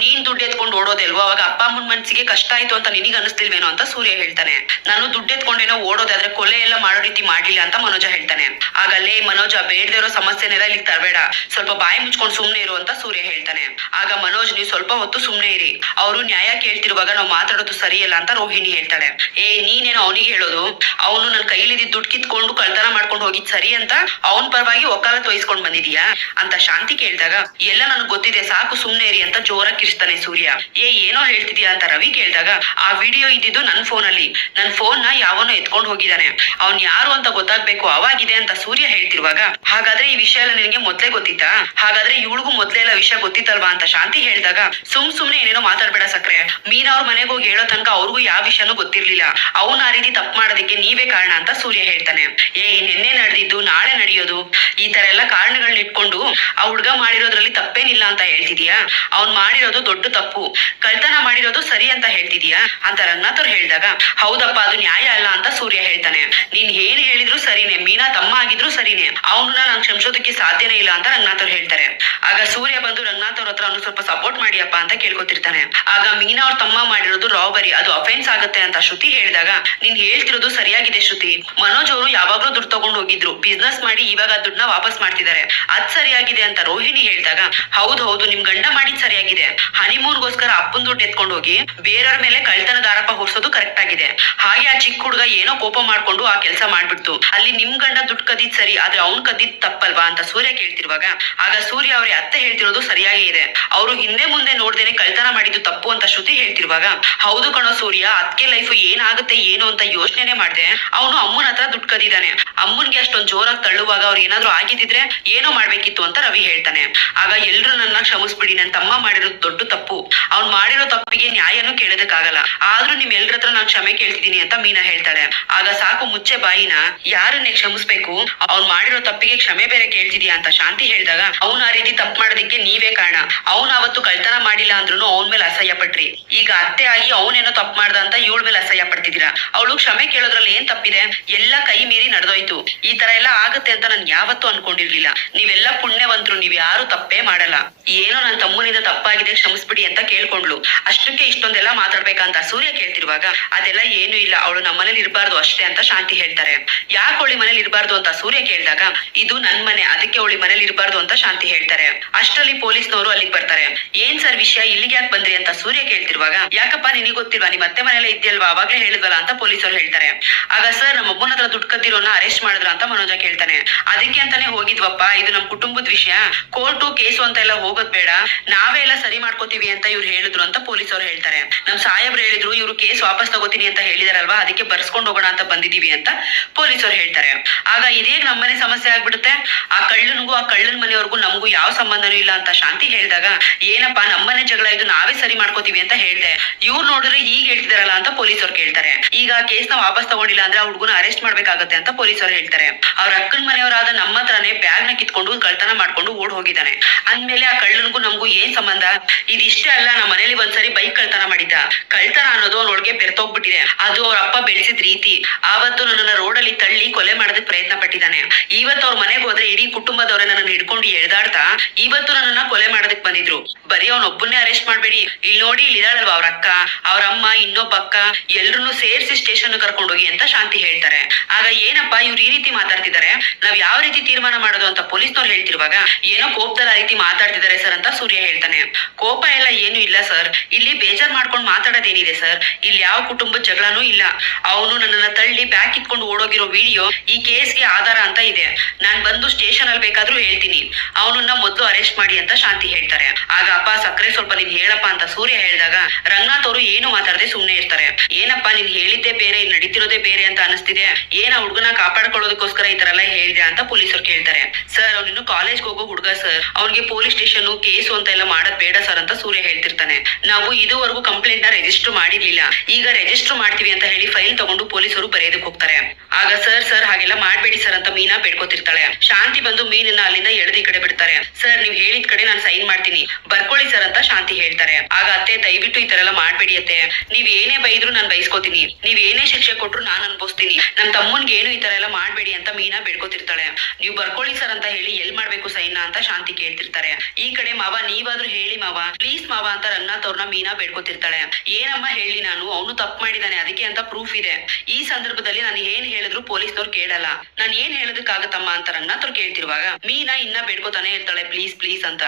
ನೀನ್ ದುಡ್ಡು ಎತ್ಕೊಂಡು ಓಡೋದಲ್ವೋ, ಅವಾಗ ಅಪ್ಪ ಅಮ್ಮನ ಮನ್ಸಿಗೆ ಕಷ್ಟ ಆಯ್ತು ಅಂತ ನಿನಗೆ ಅನಿಸ್ತಿಲ್ವೇನೋ ಅಂತ ಸೂರ್ಯ ಹೇಳ್ತಾನೆ. ನಾನು ದುಡ್ಡು ಎತ್ಕೊಂಡೇನೋ ಓಡೋದಾದ್ರೆ ಕೊಲೆ ಎಲ್ಲ ಮಾಡೋ ರೀತಿ ಮಾಡ್ಲಿಲ್ಲ ಅಂತ ಮನೋಜ ಹೇಳ್ತಾನೆ. ಆಗಲೇ ಮನೋಜ ಬೇಡದಿರೋ ಸಮಸ್ಯೆನೆಲ್ಲ ಇಲ್ಲಿ ತರಬೇಡ, ಸ್ವಲ್ಪ ಬಾಯಿ ಮುಚ್ಕೊಂಡು ಸುಮ್ನೆ ಇರು ಅಂತ ಸೂರ್ಯ ಹೇಳ್ತಾನೆ. ಆಗ ಮನೋಜ್ ನೀವು ಸ್ವಲ್ಪ ಹೊತ್ತು ಸುಮ್ನೆ ಇರಿ, ಅವರು ನ್ಯಾಯ ಕೇಳ್ತಿರುವಾಗ ನಾವು ಮಾತಾಡೋದು ಸರಿಯಲ್ಲ ಅಂತ ರೋಹಿಣಿ ಹೇಳ್ತಾಳೆ. ನೀನೇನೋ ಅವನಿಗೆ ಹೇಳೋದು, ಅವನು ನನ್ನ ಕೈಲಿದ್ದ ದುಡ್ಡು ಕಿತ್ಕೊಂಡು ಕಳ್ತನ ಮಾಡ್ಕೊಂಡು ಹೋಗಿದ್ ಸರಿ ಅಂತ ಅವನ್ ಪರವಾಗಿ ಒಕ್ಕಾಲತ್ ವಹಿಸ್ಕೊಂಡ್ ಬಂದಿದೀಯಾ ಅಂತ ಶಾಂತಿ ಕೇಳಿದಾಗ ಎಲ್ಲ ನನ್ಗೆ ಗೊತ್ತಿದೆ ಸಾಕು ಸುಮ್ನೆ ಇರಿ ಅಂತ ಜೋರಾಗಿ ಕಿರಿಸ್ತಾನೆ ಸೂರ್ಯ. ಏನೋ ಹೇಳ್ತಿದ್ಯಾ ಅಂತ ರವಿ ಕೇಳಿದಾಗ ಆ ವಿಡಿಯೋ ಇದ್ದಿದ್ದು ನನ್ ಫೋನಲ್ಲಿ, ನನ್ ಫೋನ್ ನ ಯಾವನೋ ಎತ್ಕೊಂಡು ಹೋಗಿದ್ದಾನೆ, ಅವ್ನ್ ಯಾರು ಅಂತ ಗೊತ್ತಾಗ್ಬೇಕು ಅವಾಗಿದೆ ಅಂತ ಸೂರ್ಯ ಹೇಳ್ತಿರುವಾಗ ಹಾಗಾದ್ರೆ ಈ ವಿಷಯ ಎಲ್ಲ ನಿನಗೆ ಮೊದ್ಲೇ ಗೊತ್ತಿತ್ತಾ, ಹಾಗಾದ್ರೆ ಇವಳಿಗೂ ಮೊದ್ಲೇ ಎಲ್ಲ ವಿಷಯ ಗೊತ್ತಿತ್ತಲ್ವಾ ಅಂತ ಶಾಂತಿ ಹೇಳಿದಾಗ ಸುಮ್ನೆ ಏನೇನೋ ಮಾತಾಡ್ಬೇಡ ಸಕ್ರೆ, ಮೀನಾ ಅವ್ರ ಮನೆಗೆ ಹೋಗಿ ಹೇಳೋ ತನಕ ಅವ್ರಿಗೂ ಯಾವ ವಿಷಯನೂ ಗೊತ್ತಿರ್ಲಿಲ್ಲ, ಅವ್ನ ಆ ರೀತಿ ತಪ್ಪು ಮಾಡೋದಕ್ಕೆ ನೀವೇ ಕಾರಣ ಅಂತ ಸೂರ್ಯ ಹೇಳ್ತಾನೆ. ನಿನ್ನೆ ನಡೆದಿದ್ದು ನಾಳೆ ನಡೆಯೋದು, ಈ ತರ ಎಲ್ಲ ಕಾರಣಗಳನ್ನ ಇಟ್ಕೊಂಡು ಆ ಹುಡ್ಗ ಮಾಡಿರೋದ್ರಲ್ಲಿ ತಪ್ಪೇನಿಲ್ಲ ಅಂತ ಹೇಳ್ತಿದ್ಯಾ, ಅವ್ನ್ ಮಾಡಿರೋದು ದೊಡ್ಡ ತಪ್ಪು, ಕಳ್ತನ ಮಾಡಿರೋದು ಸರಿ ಅಂತ ಹೇಳ್ತಿದ್ಯಾ ಅಂತ ರಂಗನಾಥ್ ಅವ್ರು ಹೇಳಿದಾಗ ಹೌದಪ್ಪ ಅದು ನ್ಯಾಯ ಅಲ್ಲ ಅಂತ ಸೂರ್ಯ ಹೇಳ್ತಾನೆ. ನೀನ್ ಏನ್ ಹೇಳಿದ್ರು ಸರಿನೇ, ಮೀನಾ ತಮ್ಮ ಆಗಿದ್ರು ಸರಿನೇ, ಅವನನ್ನ ನಾನ್ ಕ್ಷಮಿಸೋದಕ್ಕೆ ಸಾಧ್ಯನೇ ಇಲ್ಲ ಅಂತ ರಂಗನಾಥ್ ಅವ್ರು ಹೇಳ್ತಾರೆ. ಆಗ ಸೂರ್ಯ ಬಂದು ರಂಗನಾಥ್ ಅವ್ರ ಹತ್ರ ಅವ್ನು ಸ್ವಲ್ಪ ಸಪೋರ್ಟ್ ಮಾಡಿಯಪ್ಪ ಅಂತ ಕೇಳ್ಕೊತಿರ್ತಾನೆ. ಆಗ ಮೀನಾ ಅವ್ರ ತಮ್ಮ ಮಾಡಿರೋದು ರಾಬರಿ, ಅದು ಅಫೆನ್ಸ್ ಆಗುತ್ತೆ ಅಂತ ಶ್ರುತಿ ಹೇಳಿದಾಗ ನೀನ್ ಹೇಳ್ತಿರೋದು ಸರಿಯಾಗಿದೆ ಶ್ರುತಿ, ಮನೋಜ್ ಅವರು ಯಾವಾಗ್ಲೂ ದುಡ್ಡು ತಗೊಂಡು ಹೋಗಿದ್ರು, ಬಿಸ್ನೆಸ್ ಮಾಡಿ ಇವಾಗ ಆ ದುಡ್ಡನ್ನ ವಾಪಸ್ ಮಾಡ್ತಿದ್ದಾರೆ, ಅದ್ ಸರಿಯಾಗಿದೆ ಅಂತ ರೋಹಿಣಿ ಹೇಳಿದಾಗ ಹೌದು ನಿಮ್ ಗಂಡ ಮಾಡಿದ್ ಸರಿಯಾಗಿದೆ, ಹನಿಮೂನ್ಗೋಸ್ಕರ ಅಪ್ಪನ್ ದುಡ್ಡು ಎತ್ಕೊಂಡು ಹೋಗಿ ಬೇರೆಯವ್ರ ಮೇಲೆ ಕಳ್ತನದ ಆರೋಪ ಹೊರಿಸೋದು ಕರೆಕ್ಟ್ ಆಗಿದೆ, ಹಾಗೆ ಆ ಚಿಕ್ಕ ಹುಡುಗ ಏನೋ ಕೋಪ ಮಾಡ್ಕೊಂಡು ಆ ಕೆಲಸ ಮಾಡ್ಬಿಡ್ತು, ಅಲ್ಲಿ ನಿಮ್ ಗಂಡ ದುಡ್ಡು ಕದಿದ್ ಸರಿ ಆದ್ರೆ ಅವ್ನ್ ಕದಿದ್ ತಪ್ಪಲ್ವಾ ಅಂತ ಸೂರ್ಯ ಕೇಳ್ತಿರುವಾಗ ಆಗ ಸೂರ್ಯ ಅವ್ರ ಅತ್ತೆ ಹೇಳ್ತಿರೋದು ಸರಿಯಾಗಿ ಇದೆ, ಅವರು ಹಿಂದೆ ಮುಂದೆ ನೋಡ್ದೇನೆ ಕಳ್ತನ ಮಾಡಿದ್ದು ತಪ್ಪು ಅಂತ ಶ್ರುತಿ ಹೇಳ್ತಿರುವಾಗ ಹೌದು ಕಣೋ ಸೂರ್ಯ, ಅದಕ್ಕೆ ಲೈಫ್ ಏನಾಗುತ್ತೆ ಏನು ಅಂತ ಯೋಚನೆ ಮಾಡ್ದೆ ಅವನು ಅಮ್ಮನ ಹತ್ರ ದುಡ್ಡು ಕದಿದಾನೆ, ಅಮ್ಮನ್ಗೆ ಅಷ್ಟೊಂದ್ ಜೋರಾಗಿ ತಳ್ಳುವಾಗ ಅವ್ರು ಏನಾದ್ರು ಆಗಿದ್ರೆ ಏನೋ ಮಾಡ್ಬೇಕಿತ್ತು ಅಂತ ರವಿ ಹೇಳ್ತಾನೆ. ಆಗ ಎಲ್ರು ನನ್ನ ಕ್ಷಮಿಸ್ಬಿಡಿ, ನನ್ ತಮ್ಮ ಮಾಡಿರೋದು ದೊಡ್ಡ ತಪ್ಪು, ಅವ್ನ್ ಮಾಡಿರೋ ತಪ್ಪಿಗೆ ನ್ಯಾಯನೂ ಕೇಳೋದಕ್ಕಾಗಲ್ಲ, ಆದ್ರೂ ನಿಮ್ ಎಲ್ರ ಹತ್ರ ನಾನ್ ಕ್ಷಮೆ ಕೇಳ್ತಿದೀನಿ ಅಂತ ಮೀನಾ ಹೇಳ್ತಾಳೆ. ಆಗ ಸಾಕು ಮುಚ್ಚೆ ಬಾಯಿನ, ಯಾರನ್ನೇ ಕ್ಷಮಿಸ್ಬೇಕು, ಅವ್ನ್ ಮಾಡಿರೋ ತಪ್ಪಿಗೆ ಕ್ಷಮೆ ಬೇರೆ ಕೇಳ್ತಿದ್ಯಾ ಅಂತ ಶಾಂತಿ ಹೇಳಿದಾಗ ಅವ್ನ ಆ ರೀತಿ ತಪ್ಪು ಮಾಡೋದಕ್ಕೆ ನೀವೇ ಕಾರಣ, ಅವ್ನ ಅವತ್ತು ಕಳ್ತನ ಮಾಡಿಲ್ಲ ಅಂದ್ರೂ ಅವನ್ ಮೇಲೆ ಅಸಹ್ಯ ಪಟ್ರಿ, ಈಗ ಅತ್ತೆ ಆಗಿ ಅವನೇನೋ ತಪ್ಪು ಮಾಡ್ದ ಅಂತ ಇವಳ ಮೇಲೆ ಅಸಹ್ಯ ಪಡ್ತಿದ್ದೀರಾ, ಅವಳು ಕ್ಷಮೆ ಕೇಳೋದ್ರಲ್ಲಿ ಏನ್ ತಪ್ಪಿದೆ, ಎಲ್ಲ ಕೈ ಮೀರಿ ನಡೆದೋಯ್ತು, ಈ ತರ ಎಲ್ಲ ಆಗತ್ತೆ ಅಂತ ನನ್ ಯಾವತ್ತೂ ಅನ್ಕೊಂಡಿರ್ಲಿಲ್ಲ, ನೀವೆಲ್ಲ ಪುಣ್ಯವಂತರು, ನೀವ್ ಯಾರು ತಪ್ಪೇ ಮಾಡಲ್ಲ, ಏನೋ ನನ್ ತಮ್ಮನಿಂದ ತಪ್ಪಾಗಿದೆ ಕ್ಷಮಿಸ್ಬಿಡಿ ಅಂತ ಕೇಳ್ಕೊಂಡ್ಲು, ಅಷ್ಟಕ್ಕೆ ಇಷ್ಟೊಂದೆಲ್ಲ ಮಾತಾಡ್ಬೇಕಂತ ಸೂರ್ಯ ಕೇಳ್ತಿರುವಾಗ ಅದೆಲ್ಲ ಏನು ಇಲ್ಲ, ಅವಳು ನಮ್ಮನೇಲಿ ಇರಬಾರ್ದು ಅಷ್ಟೇ ಅಂತ ಶಾಂತಿ ಹೇಳ್ತಾರೆ. ಯಾಕೆ ಅವಳಿ ಮನೇಲಿ ಇರಬಾರ್ದು ಅಂತ ಸೂರ್ಯ ಕೇಳಿದಾಗ ಇದು ನನ್ ಮನೆ, ಅದಕ್ಕೆ ಅವಳಿ ಮನೇಲಿ ಇರಬಾರ್ದು ಅಂತ ಶಾಂತಿ ಹೇಳ್ತಾರೆ. ಅಷ್ಟರಲ್ಲಿ ಪೊಲೀಸ್ನವರು ಅಲ್ಲಿಗೆ ಬರ್ತಾರೆ. ಏನ್ ಸರ್ ವಿಷಯ, ಇಲ್ಲಿಗೆ ಯಾಕೆ ಬಂದ್ರಿ ಅಂತ ಸೂರ್ಯ ಕೇಳ್ತಿರುವಾಗ ಯಾಕಪ್ಪ ನಿನಗೆ ಗೊತ್ತಿಲ್ವಾ, ನಿಮ್ ಅತ್ತೆ ಮನೇಲೆ ಇದ್ಯಲ್ವಾ, ಅವಾಗ್ಲೇ ಹೇಳಿದ್ವಲ್ಲ ಅಂತ ಪೊಲೀಸರು ಹೇಳ್ತಾರೆ. ಆಗ ಸರ್ ನಮ್ಮ ಒಬ್ಬನ ಹತ್ರ ದುಡ್ಡು ಕದ್ದಿರೋನ ಅರೆಸ್ಟ್ ಅರೆಸ್ಟ್ ಮಾಡಿದ್ರ ಅಂತ ಮನೋಜ ಕೇಳ್ತಾನೆ. ಅದಕ್ಕೆ ಅಂತಾನೆ ಹೋಗಿದ್ವಪ್ಪ, ಇದು ನಮ್ ಕುಟುಂಬದ ವಿಷಯ, ಕೋರ್ಟು ಕೇಸು ಅಂತ ಎಲ್ಲ ಹೋಗೋದ್ ಬೇಡ, ನಾವೇ ಎಲ್ಲ ಸರಿ ಮಾಡ್ಕೋತೀವಿ ಅಂತ ಇವ್ರು ಹೇಳಿದ್ರು ಅಂತ ಪೊಲೀಸ್ ಅವ್ರು ಹೇಳ್ತಾರೆ. ನಮ್ ಸಾಹೇಬ್ರು ಹೇಳಿದ್ರು ಇವ್ರು ಕೇಸ್ ವಾಪಸ್ ತಗೋತೀನಿ ಅಂತ ಹೇಳಿದಾರಲ್ವಾ, ಅದಕ್ಕೆ ಬರ್ಸ್ಕೊಂಡ್ ಹೋಗೋಣ ಅಂತ ಬಂದಿದೀವಿ ಅಂತ ಪೊಲೀಸ್ ಅವ್ರು ಹೇಳ್ತಾರೆ. ಆಗ ಇದೇಗ್ ನಮ್ಮನೆ ಸಮಸ್ಯೆ ಆಗ್ಬಿಡುತ್ತೆ, ಆ ಕಳ್ಳನ್ ಮನೆಯವ್ರಿಗೂ ನಮಗೂ ಯಾವ ಸಂಬಂಧನೂ ಇಲ್ಲ ಅಂತ ಶಾಂತಿ ಹೇಳಿದಾಗ, ಏನಪ್ಪಾ ನಮ್ಮನೆ ಜಗಳ ಇದು, ನಾವೇ ಸರಿ ಮಾಡ್ಕೋತೀವಿ ಅಂತ ಹೇಳ್ದೆ, ಇವ್ರು ನೋಡಿದ್ರೆ ಹೀಗ್ ಹೇಳ್ತಿದಾರಲ್ಲ ಅಂತ ಪೊಲೀಸ್ ಅವ್ರು ಕೇಳ್ತಾರೆ. ಈಗ ಕೇಸ್ ನ ವಾಪಸ್ ತಗೊಂಡಿಲ್ಲ ಅಂದ್ರೆ ಆ ಹುಡುಗನ ಅರೆಸ್ಟ್ ಮಾಡ್ಬೇಕಾಗತ್ತೆ ಅಂತ ಪೊಲೀಸ್ ಅವ್ರು ಹೇಳ್ತಾರೆ. ಅವ್ರ ಅಕ್ಕನ ಮನೆಯವರಾದ ನಮ್ಮ ಹತ್ರನೇ ಬ್ಯಾಗ್ ನ ಕಿತ್ಕೊಂಡು ಕಳ್ತನ ಮಾಡ್ಕೊಂಡು ಓಡ್ ಹೋಗಿದ್ದಾನೆ. ಅಂದ್ಮೇಲೆ ಆ ಕಳ್ಳನಿಗೂ ನಮಗೂ ಏನ್ ಸಂಬಂಧ? ಇದಿಷ್ಟೇ ಅಲ್ಲ, ನಮ್ಮ ಮನೇಲಿ ಒಂದ್ಸರಿ ಬೈಕ್ ಕಳ್ತನ ಮಾಡಿದ್ದ. ಕಳ್ತನ ಅನ್ನೋದು ಅವನೊಳಗೆ ಬೆರ್ತೋಗ್ಬಿಟ್ಟಿದೆ. ಅದು ಅವ್ರ ಅಪ್ಪ ಬೆಳೆಸಿದ ರೀತಿ. ಆವತ್ತು ನನ್ನನ್ನ ರೋಡಲ್ಲಿ ತಳ್ಳಿ ಕೊಲೆ ಮಾಡೋದಕ್ ಪ್ರಯತ್ನ ಪಟ್ಟಿದ್ದಾನೆ. ಇವತ್ತು ಅವ್ರ ಮನೆಗೆ ಹೋದ್ರೆ ಇಡೀ ಕುಟುಂಬದವರೇ ನನ್ನ ಹಿಡ್ಕೊಂಡು ಎಳ್ದಾಡ್ತಾ ಇವತ್ತು ನನ್ನನ್ನ ಕೊಲೆ ಮಾಡೋದಕ್ ಬಂದಿದ್ರು. ಬರೀ ಅವನೊಬ್ಬನ್ನೇ ಅರೆಸ್ಟ್ ಮಾಡ್ಬೇಡಿ, ಇಲ್ಲಿ ನೋಡಿ, ಇಲ್ಲಿದಾಳಲ್ವಾ ಅವ್ರ ಅಕ್ಕ, ಅವ್ರ ಅಮ್ಮ, ಇನ್ನೊಬ್ಬ ಅಕ್ಕ, ಎಲ್ರನ್ನೂ ಸೇರಿಸಿ ಸ್ಟೇಷನ್ ಕರ್ಕೊಂಡೋಗಿ ಅಂತ ಶಾಂತಿ ಹೇಳ್ತಾರೆ. ಆಗ ಏನಪ್ಪಾ ಇವ್ರು ಈ ರೀತಿ ಮಾತಾಡ್ತಿದ್ದಾರೆ, ನಾವ್ ಯಾವ ರೀತಿ ತೀರ್ಮಾನ ಮಾಡೋದು ಅಂತ ಪೊಲೀಸ್ನವ್ರು ಹೇಳ್ತಿರುವಾಗ, ಏನೋ ಕೋಪದಲ್ಲಿ ಆ ರೀತಿ ಮಾತಾಡ್ತಿದ್ದಾರೆ ಸರ್ ಅಂತ ಸೂರ್ಯ ಹೇಳ್ತಾನೆ. ಕೋಪ ಎಲ್ಲ ಏನು ಇಲ್ಲ ಸರ್, ಇಲ್ಲಿ ಬೇಜಾರ್ ಮಾಡ್ಕೊಂಡು ಮಾತಾಡೋದೇನಿದೆ ಸರ್, ಇಲ್ಲಿ ಯಾವ ಕುಟುಂಬದ ಜಗಳನೂ ಇಲ್ಲ. ಅವನು ನನ್ನನ್ನ ತಳ್ಳಿ ಬ್ಯಾಗ್ ಕಿತ್ಕೊಂಡು ಓಡೋಗಿರೋ ವಿಡಿಯೋ ಈ ಕೇಸ್ಗೆ ಆಧಾರ ಅಂತ ಇದೆ. ನಾನ್ ಬಂದು ಸ್ಟೇಷನ್ ಅಲ್ಲಿ ಬೇಕಾದ್ರೂ ಹೇಳ್ತೀನಿ, ಅವನನ್ನ ಮೊದ್ಲು ಅರೆಸ್ಟ್ ಮಾಡಿ ಅಂತ ಶಾಂತಿ ಹೇಳ್ತಾರೆ. ಆಗ ಅಪ್ಪ ಸಕ್ಕರೆ ಸ್ವಲ್ಪ ನೀನ್ ಹೇಳಪ್ಪ ಅಂತ ಸೂರ್ಯ ಹೇಳಿದಾಗ ರಂಗನಾಥ್ ಅವರು ಏನು ಮಾತಾಡದೆ ಸುಮ್ನೆ ಇರ್ತಾರೆ. ಏನಪ್ಪಾ ನೀನ್ ಹೇಳಿದ್ದೆ ಬೇರೆ, ನಡೀತಿರೋದೇ ಬೇರೆ ಅಂತ ಅನಿಸ್ತಿದೆ, ಏನ ಹುಡುಗನ ಕಾಪಾಡ್ಕೊಳ್ಳೋದಕ್ಕೋಸ್ಕರ ಈ ತರ ಎಲ್ಲ ಹೇಳಿದೆ ಅಂತ ಪೊಲೀಸರು ಕೇಳ್ತಾರೆ. ಸರ್ ಅವ್ನಿನ್ನು ಕಾಲೇಜ್ಗೆ ಹೋಗೋ ಹುಡುಗ ಸರ್, ಅವ್ನಿಗೆ ಪೊಲೀಸ್ ಸ್ಟೇಷನ್ ಕೇಸು ಅಂತ ಎಲ್ಲ ಮಾಡೋದ್ ಬೇಡ ಸರ್ ಅಂತ ಸೂರ್ಯ ಹೇಳ್ತಿರ್ತಾನೆ. ನಾವು ಇದುವರೆಗೂ ಕಂಪ್ಲೇಂಟ್ ನ ರಿಜಿಸ್ಟರ್ ಮಾಡಿರ್ಲಿಲ್ಲ, ಈಗ ರಿಜಿಸ್ಟರ್ ಮಾಡ್ತೀವಿ ಅಂತ ಹೇಳಿ ಫೈಲ್ ತಗೊಂಡು ಪೊಲೀಸರು ಬರೆಯೋದಕ್ಕೆ ಹೋಗ್ತಾರೆ. ಆಗ ಸರ್ ಹಾಗೆಲ್ಲ ಮಾಡ್ಬೇಡಿ ಸರ್ ಅಂತ ಮೀನಾ ಬೇಡ್ಕೋತಿರ್ತಾಳೆ. ಶಾಂತಿ ಬಂದು ಮೀನನ್ನ ಅಲ್ಲಿಂದ ಎಳೆದು ಈ ಕಡೆ ಬಿಡ್ತಾರೆ. ಸರ್ ನೀವ್ ಹೇಳಿದ ಕಡೆ ನಾನು ಸೈನ್ ಮಾಡ್ತೀನಿ, ಬರ್ಕೊಳ್ಳಿ ಸರ್ ಅಂತ ಶಾಂತಿ ಹೇಳ್ತಾರೆ. ಆಗ ಅತ್ತೆ ದಯವಿಟ್ಟು ಈ ತರ ಎಲ್ಲ ಮಾಡ್ಬೇಡಿ ಅತ್ತೆ, ನೀವ್ ಏನೇ ಬೈದ್ರು ನಾನು ಬೈಸ್ಕೋತೀನಿ, ನೀವ್ ಏನೇ ಶಿಕ್ಷೆ ಕೊಟ್ರು ನಾನು ಅನ್ಭವಿಸ್ತೀನಿ, ನಮ್ ತಮ್ಮನ್ಗೆ ಏನು ಈ ತರ ಎಲ್ಲ ಮಾಡ್ಬೇಡಿ ಅಂತ ಮೀನಾ ಬೇಡ್ಕೋತಿರ್ತಾಳೆ. ನೀವು ಬರ್ಕೊಳ್ಳಿ ಸರ್ ಅಂತ ಹೇಳಿ ಎಲ್ ಮಾಡ್ಬೇಕು ಸೈನ್ ಅಂತ ಶಾಂತಿ ಕೇಳ್ತಿರ್ತಾರೆ. ಈ ಕಡೆ ಮಾವ ನೀವಾದ್ರೂ ಹೇಳಿ ಮಾವ, ಪ್ಲೀಸ್ ಮಾವ ಅಂತ ರಂಗನಾಥ್ ಅವ್ರನ್ನ ಮೀನಾ ಬೇಡ್ಕೋತಿರ್ತಾಳೆ. ಏನಮ್ಮ ಹೇಳಿ, ನಾನು ಅವನು ತಪ್ಪು ಮಾಡಿದಾನೆ ಅದಕ್ಕೆ ಅಂತ ಪ್ರೂಫ್ ಇದೆ. ಈ ಸಂದರ್ಭದಲ್ಲಿ ನಾನು ಏನ್ ಹೇಳಿದ್ರು ಪೊಲೀಸ್ನವ್ರು ಕೇಳಲ್ಲ, ನಾನು ಏನ್ ಹೇಳೋದಕ್ಕಾಗತ್ತಮ್ಮ ಅಂತ ರಂಗನಾಥ್ ಅವ್ರು ಕೇಳ್ತಿರುವಾಗ ಮೀನಾ ಇನ್ನ ಬೇಡ್ಕೋತಾನೆ ಇರ್ತಾಳೆ, ಪ್ಲೀಸ್ ಪ್ಲೀಸ್ ಅಂತ.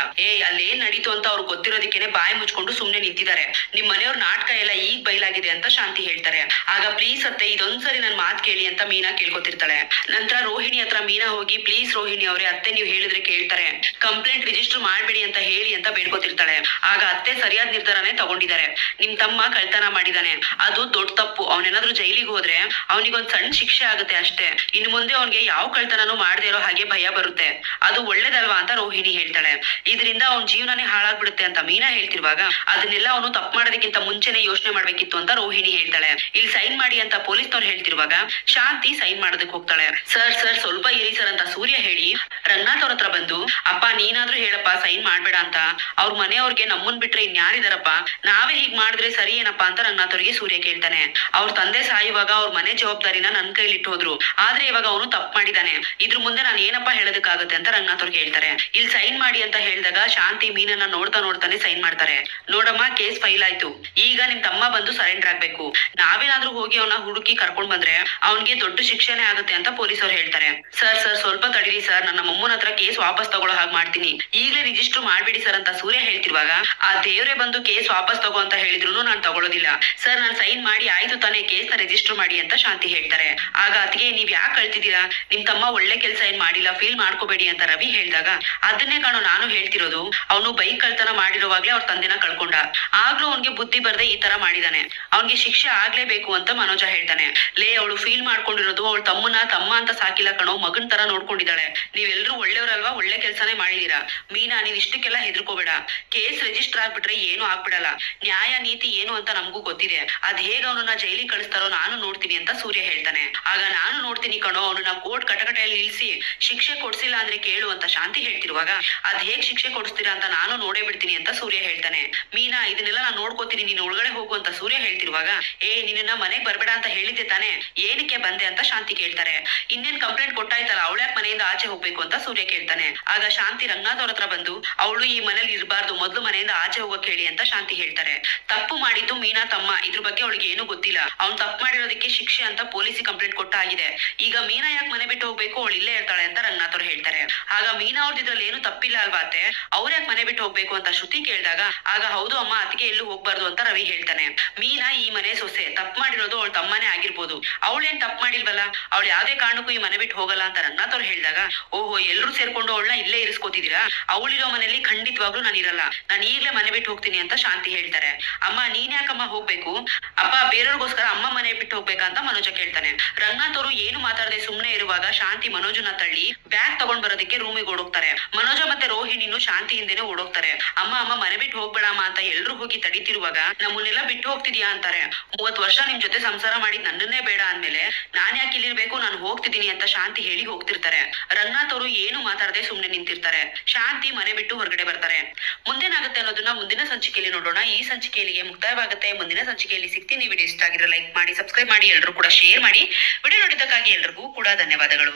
ಅಲ್ಲೇನ್ ನಡೀತು ಅಂತ ಅವ್ರು ಗೊತ್ತಿರೋದಕ್ಕೇನೆ ಬಾಯಿ ಮುಚ್ಕೊಂಡು ಸುಮ್ನೆ ನಿಂತಿದ್ದಾರೆ. ನಿಮ್ ಮನೆಯವ್ರ ನಾಟಕ ಎಲ್ಲ ಈಗ ಬಯಲಾಗಿದೆ ಅಂತ ಶಾಂತಿ ಹೇಳ್ತಾರೆ. ಆಗ ಪ್ಲೀಸ್ ಅತ್ತೆ ಇದೊಂದ್ಸರಿ ನನ್ ಮಾತ್ ಕೇಳಿ ಅಂತ ಮೀನಾ ಕೇಳ್ಕೊತಿರ್ತಾಳೆ. ನಂತರ ರೋಹಿಣಿ ಹತ್ರ ಮೀನಾ ಹೋಗಿ, ಪ್ಲೀಸ್ ರೋಹಿಣಿ ಅವ್ರೆ, ಅತ್ತೆ ನೀವ್ ಹೇಳಿದ್ರೆ ಕೇಳ್ತಾರೆ, ಕಂಪ್ಲೇಂಟ್ ರಿಜಿಸ್ಟರ್ ಮಾಡ್ಬೇಡಿ ಅಂತ ಹೇಳಿ ಅಂತ ಬೇಡ್ಕೊತಿರ್ತಾಳೆ. ಆಗ ಅತ್ತೆ ಸರಿಯಾದ ನಿರ್ಧಾರನೇ ತಗೊಂಡಿದ್ದಾರೆ. ನಿಮ್ ತಮ್ಮ ಕಳ್ತನ ಮಾಡಿದಾನೆ, ಅದು ದೊಡ್ಡ ತಪ್ಪು. ಅವನೇನಾದ್ರೂ ಜೈಲಿಗೆ ಹೋದ್ರೆ ಅವನಿಗೊಂದ್ ಸಣ್ಣ ಶಿಕ್ಷೆ ಆಗುತ್ತೆ ಅಷ್ಟೇ. ಇನ್ನು ಮುಂದೆ ಅವನ್ಗೆ ಯಾವ ಕಳ್ತನೂ ಮಾಡದೇ ಇರೋ ಹಾಗೆ ಭಯ ಬರುತ್ತೆ, ಅದು ಒಳ್ಳೇದಲ್ವಾ ಅಂತ ರೋಹಿಣಿ ಹೇಳ್ತಾಳೆ. ಇದರಿಂದ ಅವನ್ ಜೀವನನೇ ಹಾಳಾಗ್ಬಿಡುತ್ತೆ ಅಂತ ಮೀನಾ ಹೇಳ್ತಿರುವಾಗ, ಅದನ್ನೆಲ್ಲ ಅವನು ತಪ್ಪು ಮಾಡೋದಕ್ಕಿಂತ ಮುಂಚೆನೆ ಯೋಚನೆ ಮಾಡ್ಬೇಕಿತ್ತು ಅಂತ ರೋಹಿಣಿ ಹೇಳ್ತಾಳೆ. ಇಲ್ಲಿ ಸೈನ್ ಮಾಡಿ ಅಂತ ಪೊಲೀಸ್ನವ್ರು ಹೇಳ್ತಿರುವಾಗ ಶಾಂತಿ ಸೈನ್ ಮಾಡೋದಕ್ಕೆ ಹೋಗ್ತಾಳೆ. ಸರ್ ಸ್ವಲ್ಪ ಇರಿ ಸರ್ ಅಂತ ಸೂರ್ಯ ಹೇಳಿ ರಂಗನಾಥ್ ಅವ್ರ ಹತ್ರ ಬಂದು, ಅಪ್ಪ ನೀನಾದ್ರೂ ಹೇಳಪ್ಪ ಸೈನ್ ಮಾಡ್ಬೇಡ ಅಂತ, ಅವ್ರ ಮನೆಯವ್ರಿಗೆ ನಮ್ಮನ್ ಬಿಟ್ರೆ ಇನ್ಯಾರಿದಾರಪ್ಪ, ನಾವೇ ಹೀಗ್ ಮಾಡಿದ್ರೆ ಸರಿ ಏನಪ್ಪಾ ಅಂತ ರಂಗನಾಥ್ ಅವ್ರಿಗೆ ಸೂರ್ಯ ಕೇಳ್ತಾನೆ. ಅವ್ರ ತಂದೆ ಸಾಯುವಾಗ ಅವ್ರ ಮನೆ ಜವಾಬ್ದಾರಿನ ನನ್ ಕೈಲಿಟ್ಟು ಹೋದ್ರು, ಆದ್ರೆ ಇವಾಗ ಅವನು ತಪ್ಪು ಮಾಡಿದಾನೆ, ಇದ್ರ ಮುಂದೆ ನಾನು ಏನಪ್ಪಾ ಹೇಳೋದಕ್ಕಾಗತ್ತೆ ಅಂತ ರಂಗನಾಥ್ ಅವ್ರಿಗೆ ಹೇಳ್ತಾರೆ. ಇಲ್ಲಿ ಸೈನ್ ಮಾಡಿ ಅಂತ ಹೇಳಿದಾಗ ಶಾಂತಿ ಮೀನನ್ನ ನೋಡ್ತಾನೆ ಸೈನ್ ಮಾಡ್ತಾರೆ. ನೋಡಮ್ಮ ಕೇಸ್ ಫೈಲ್ ಆಯ್ತು, ಈಗ ನಿಮ್ ತಮ್ಮ ಬಂದು ಸರೆಂಡರ್ ಆಗ್ಬೇಕು, ನಾವೇನಾದ್ರೂ ಹೋಗಿ ಅವನ ಹುಡುಕಿ ಕರ್ಕೊಂಡ್ ಬಂದ್ರೆ ಅವನ್ಗೆ ದೊಡ್ಡ ಶಿಕ್ಷೆನೆ ಆಗುತ್ತೆ ಅಂತ ಪೊಲೀಸ್ ಅವ್ರು ಹೇಳ್ತಾರೆ. ಸರ್ ಸ್ವಲ್ಪ ತಡೀರಿ ಸರ್, ನನ್ನ ಮೊಮ್ಮನ ಹತ್ರ ಕೇಸ್ ವಾಪಸ್ ತಗೊಳ್ಳೋ ಹಾಗೆ ಮಾಡ್ತೀನಿ, ಈಗಲೇ ರಿಜಿಸ್ಟರ್ ಮಾಡ್ಬೇಡಿ ಸರ್ ಅಂತ ಸೂರ್ಯ ಹೇಳ್ತಿರುವಾಗ, ಆ ದೇವ್ರೆ ಬಂದು ಕೇಸ್ ವಾಪಸ್ ತಗೋ ಅಂತ ಹೇಳಿದ್ರು ನಾನು ತಗೊಳ್ಳೋದಿಲ್ಲ ಸರ್, ನಾನು ಸೈನ್ ಮಾಡಿ ಆಯ್ತು ತಾನೇ, ಕೇಸ್ ನ ರಿಜಿಸ್ಟರ್ ಮಾಡಿ ಅಂತ ಶಾಂತಿ ಹೇಳ್ತಾರೆ. ಆಗ ಅದಕ್ಕೆ ನೀವ್ ಯಾಕೆ ಕಳ್ತಿದ್ದೀರಾ, ನಿಮ್ ತಮ್ಮ ಒಳ್ಳೆ ಕೆಲ್ಸ ಏನ್ ಮಾಡಿಲ್ಲ, ಫೀಲ್ ಮಾಡ್ಕೋಬೇಡಿ ಅಂತ ರವಿ ಹೇಳಿದಾಗ, ಅದನ್ನೇ ಕಾಣೋ ನಾನು ಹೇಳ್ತಿರೋದು, ಅವನು ಬೈಕ್ ಕಳ್ತನ ಮಾಡಿರುವಾಗ್ಲೇ ಅವ್ರ ತಂದೆನ ಕಳ್ಕೊಂಡ, ಆಗ್ಲೂ ಅವ್ನಿಗೆ ಬುದ್ಧಿ ಬರ್ದೆ ಈ ತರ ಮಾಡಿದಾನೆ, ಅವ್ನಿಗೆ ಶಿಕ್ಷೆ ಆಗ್ಲೇಬೇಕು ಅಂತ ಮನೋಜ ಹೇಳ್ತಾನೆ. ಅವಳು ಫೀಲ್ ಮಾಡ್ಕೊಂಡಿರೋದು ಅವಳ ತಮ್ಮ ಅಂತ ಸಾಕಿಲ್ಲ ಕಣೋ, ಮಗನ್ ತರ ನೋಡ್ಕೊಂಡಿದ್ದಾಳೆ, ನೀವೆಲ್ರೂ ಒಳ್ಳೆಯವ್ರಲ್ವಾ, ಒಳ್ಳೆ ಕೆಲ್ಸನೇ ಮಾಡಿದೀರಾ. ಮೀನಾ ನೀನ್ ಇಷ್ಟಕ್ಕೆಲ್ಲ ಹೆದರ್ಕೋಬೇಡ, ಕೇಸ್ ರಿಜಿಸ್ಟರ್ ಆಗ್ಬಿಟ್ರೆ ಏನು ಆಗ್ಬಿಡಲ್ಲ, ನ್ಯಾಯ ನೀತಿ ಏನು ಅಂತ ನಮಗೂ ಗೊತ್ತಿದೆ, ಅದ್ ಹೇಗ ಅವನನ್ನ ಜೈಲಿಗೆ ಕಳಿಸ್ತಾರೋ ನಾನು ನೋಡ್ತೀನಿ ಅಂತ ಸೂರ್ಯ ಹೇಳ್ತಾನೆ. ಆಗ ನಾನು ನೋಡ್ತೀನಿ ಕಣೋ, ಅವನನ್ನ ಕೋರ್ಟ್ ಕಟಕಟೆಯಲ್ಲಿ ನಿಲ್ಸಿ ಶಿಕ್ಷೆ ಕೊಡ್ಸಿಲ್ಲ ಅಂದ್ರೆ ಕೇಳು ಅಂತ ಶಾಂತಿ ಹೇಳ್ತಿರುವಾಗ, ಅದ್ ಹೇಗ್ ಶಿಕ್ಷೆ ಕೊಡಿಸ್ತೀರಾ ಅಂತ ನಾನು ನೋಡೇ ಬಿಡ್ತೀನಿ ಅಂತ ಸೂರ್ಯ ಹೇಳ್ತಾನೆ. ಮೀನಾ ಇದನ್ನೆಲ್ಲ ನಾನು ನೋಡ್ಕೋತೀನಿ, ನೀನ್ ಒಳಗಡೆ ಹೋಗು ಅಂತ ಸೂರ್ಯ ಹೇಳ್ತಿರುವಾಗ, ನಿನ್ನ ಮನೆಗ್ ಬರ್ಬೇಡ ಅಂತ ಹೇಳಿದ್ದೆ ತಾನೆ, ಏನಕ್ಕೆ ಬಂದೆ ಅಂತ ಶಾಂತಿ ಕೇಳ್ತಾರೆ. ಇನ್ನೇನ್ ಕಂಪ್ಲೇಂಟ್ ಕೊಟ್ಟಾಯ್ತಲ್ಲ, ಅವಳ್ಯಾಕ್ ಮನೆಯಿಂದ ಆಚೆ ಹೋಗ್ಬೇಕು ಅಂತ ಸೂರ್ಯ ಕೇಳ್ತಾನೆ. ಆಗ ಶಾಂತಿ ರಂಗನಾಥ್ ಅವ್ರ ಹತ್ರ ಬಂದು, ಅವಳು ಈ ಮನೇಲಿ ಇರಬಾರ್ದು, ಮೊದ್ಲು ಮನೆಯಿಂದ ಆಚೆ ಹೋಗಕ್ ಹೇಳಿ ಅಂತ ಶಾಂತಿ ಹೇಳ್ತಾರೆ. ತಪ್ಪು ಮಾಡಿದ್ದು ಮೀನಾ ತಮ್ಮ, ಇದ್ರ ಬಗ್ಗೆ ಅವಳಿಗೆ ಏನು ಗೊತ್ತಿಲ್ಲ, ಅವ್ನ್ ತಪ್ಪು ಮಾಡಿರೋದಕ್ಕೆ ಶಿಕ್ಷೆ ಅಂತ ಪೊಲೀಸ್ ಕಂಪ್ಲೇಂಟ್ ಕೊಟ್ಟಾಗಿದೆ, ಈಗ ಮೀನಾ ಯಾಕೆ ಮನೆ ಬಿಟ್ಟು ಹೋಗ್ಬೇಕು, ಅವಳು ಇಲ್ಲೇ ಇರ್ತಾಳೆ ಅಂತ ರಂಗನಾಥ್ ಅವ್ರು ಹೇಳ್ತಾರೆ. ಆಗ ಮೀನಾ ಅವ್ರದ್ದು ಇದ್ರಲ್ಲಿ ಏನು ತಪ್ಪಿಲ್ಲ ಅಲ್ವಾ ಅತ್ತೆ, ಅವ್ರ ಯಾಕೆ ಮನೆ ಬಿಟ್ಟು ಹೋಗ್ಬೇಕು ಅಂತ ಶ್ರುತಿ ಕೇಳಿದಾಗ, ಆಗ ಹೌದು ಅಮ್ಮ, ಅದಕ್ಕೆ ಎಲ್ಲೂ ಹೋಗ್ಬಾರ್ದು ಅಂತ ರವಿ ಹೇಳ್ತಾನೆ. ಮೀನಾ ಈ ಮನೆ ಸೊಸೆ, ತಪ್ಪು ಮಾಡಿರೋದು ಅವಳ ತಮ್ಮನೇ ಆಗಿರ್ಬೋದು, ಅವಳೇನ್ ತಪ್ಪು ಮಾಡಿಲ್ವಲ್ಲ, ಅವಳು ಯಾವ್ದೇ ಕಾರಣಕ್ಕೂ ಈ ಮನೆ ಬಿಟ್ಟು ಹೋಗಲ್ಲ ಅಂತ ರಂಗನಾಥ್ ಅವ್ರು ಹೇಳಿದಾಗ, ಓಹೋ ಎಲ್ರು ಸೇರ್ಕೊಂಡು ಅವಳನ್ನ ಇಲ್ಲೇ ಇರಿಸ್ಕೋತಿದೀರಾ, ಅವಳಿರೋ ಮನೇಲಿ ಖಂಡಿತವಾಗ್ಲೂ ನಾನು ಇರಲ್ಲ, ನಾನು ಈಗ್ಲೇ ಮನೆ ಬಿಟ್ಟು ಹೋಗ್ತೀನಿ ಅಂತ ಶಾಂತಿ ಹೇಳ್ತಾರೆ. ಅಮ್ಮ ನೀನ್ ಯಾಕಮ್ಮ ಹೋಗ್ಬೇಕು, ಅಪ್ಪ ಬೇರೆಯವ್ರಿಗೋಸ್ಕರ ಅಮ್ಮ ಮನೆ ಬಿಟ್ಟು ಹೋಗ್ಬೇಕಂತ ಮನೋಜ ಕೇಳ್ತಾನೆ. ರಂಗನಾಥ್ ಅವರು ಏನು ಮಾತಾಡದೆ ಸುಮ್ನೆ ಇರುವಾಗ ಶಾಂತಿ ಮನೋಜನ ತಳ್ಳಿ ಬ್ಯಾಗ್ ತಗೊಂಡ್ ಬರೋದಕ್ಕೆ ರೂಮಿಗೆ ಓಡೋಗ್ತಾರೆ. ಮನೋಜ ಮತ್ತೆ ರೋಹಿಣಿನು ಶಾಂತಿ ಹಿಂದೆನೆ ಓಡೋಗ್ತಾರೆ. ಅಮ್ಮ ಅಮ್ಮ ಮನೆ ಬಿಟ್ಟು ಹೋಗ್ಬೇಡಮ್ಮ ಅಂತ ಎಲ್ರು ಹೋಗಿ ತಡಿತಿರುವಾಗ, ನಮ್ಮನ್ನೆಲ್ಲ ಬಿಟ್ಟು ಹೋಗ್ತಿದ್ಯಾ ಅಂತಾರೆ. 30 ವರ್ಷ ನಿಮ್ ಜೊತೆ ಸಂಸಾರ ಮಾಡಿದ್ ನನ್ನನ್ನೇ ಬೇಡ ಅಂದ್ಮೇಲೆ ನಾನ್ ಯಾಕೆ ಇಲ್ಲಿರ್ಬೇಕು, ನಾನು ಹೋಗ್ತಿದ್ದೀನಿ ಅಂತ ಶಾಂತಿ ಹೇಳಿ ಹೋಗ್ತಿರ್ತಾರೆ. ರಂಗನಾಥ್ ಅವರು ಏನು ಮಾತಾಡದೆ ಸುಮ್ನೆ ನಿಂತಿರ್ತಾರೆ. ಶಾಂತಿ ಮನೆ ಬಿಟ್ಟು ಹೊರಗಡೆ ಬರ್ತಾರೆ. ಮುಂದೇನಾಗುತ್ತೆ ಅನ್ನೋದನ್ನ ಮುಂದಿನ ಸಂಚಿಕೆಯಲ್ಲಿ ನೋಡೋಣ. ಈ ಸಂಚಿಕೆಯಲ್ಲಿಗೆ ಮುಕ್ತಾಯವಾಗುತ್ತೆ. ಮುಂದಿನ ಸಂಚಿಕೆಯಲ್ಲಿ ಸಿಗ್ತೀನಿ. ವಿಡಿಯೋ ಇಷ್ಟ ಆಗಿದ್ರೆ ಲೈಕ್ ಮಾಡಿ, ಸಬ್ಸ್ಕ್ರೈಬ್ ಮಾಡಿ, ಎಲ್ಲರೂ ಕೂಡ ಶೇರ್ ಮಾಡಿ. ವಿಡಿಯೋ ನೋಡಿದ್ದಕ್ಕಾಗಿ ಎಲ್ರಿಗೂ ಕೂಡ ಧನ್ಯವಾದಗಳು.